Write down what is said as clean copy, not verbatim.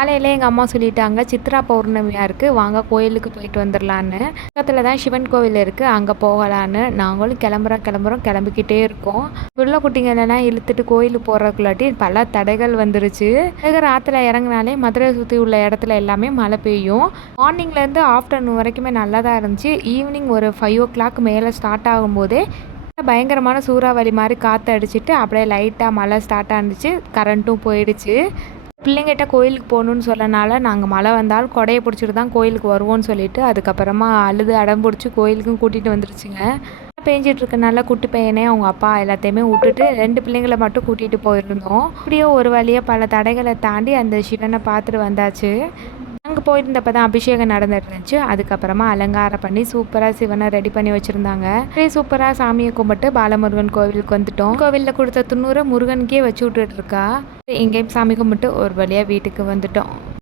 காலையில எங்கள் அம்மா சொல்லிட்டாங்க, சித்ரா பௌர்ணமியாக இருக்குது, வாங்க கோயிலுக்கு போயிட்டு வந்துடலான்னு. பக்கத்தில் தான் சிவன் கோவில் இருக்குது, அங்கே போகலான்னு. நாங்களும் கிளம்புறோம் கிளம்பிக்கிட்டே இருக்கோம். புள்ள குட்டிங்களெல்லாம் இழுத்துட்டு கோயிலுக்கு போகிறதுக்குள்ளாட்டி பல தடைகள் வந்துருச்சு. ஆற்றுல இறங்கினாலே மதுரை சுற்றி உள்ள இடத்துல எல்லாமே மழை பெய்யும். மார்னிங்லேருந்து ஆஃப்டர்நூன் வரைக்குமே நல்லா தான் இருந்துச்சு. ஈவினிங் ஒரு 5 o'clock மேலே ஸ்டார்ட் ஆகும்போதே பயங்கரமான சூறாவளி மாதிரி காற்று அடிச்சிட்டு அப்படியே லைட்டாக மழை ஸ்டார்ட் ஆனிச்சு. கரண்ட்டும் போயிடுச்சு. பிள்ளைங்கிட்ட கோயிலுக்கு போகணுன்னு சொன்னனால நாங்கள் மழை வந்தாலும் கொடையை பிடிச்சிட்டு தான் கோயிலுக்கு வருவோம்னு சொல்லிட்டு அதுக்கப்புறமா அழுது அடம் பிடிச்சி கோயிலுக்கும் கூட்டிகிட்டு வந்துருச்சுங்க. பேஞ்சிட்டு இருக்கனால குட்டி பையனே அவங்க அப்பா எல்லாத்தையுமே விட்டுட்டு 2 பிள்ளைங்களை மட்டும் கூட்டிகிட்டு போயிருந்தோம். இப்படியோ ஒரு வழியாக பல தடைகளை தாண்டி அந்த சிவனை பார்த்துட்டு வந்தாச்சு. அங்கே போயிருந்தப்ப தான் அபிஷேகம் நடந்துட்டு இருந்துச்சு. அதுக்கப்புறமா அலங்காரம் பண்ணி சூப்பராக சிவனை ரெடி பண்ணி வச்சுருந்தாங்க. சூப்பராக சாமியை கும்பிட்டு பாலமுருகன் கோவிலுக்கு வந்துட்டோம். கோவிலில் கொடுத்த 90 முருகனுக்கே வச்சு விட்டுட்டு இருக்கா. எங்கேயும் சாமி கும்பிட்டு ஒரு வழியாக வீட்டுக்கு வந்துட்டோம்.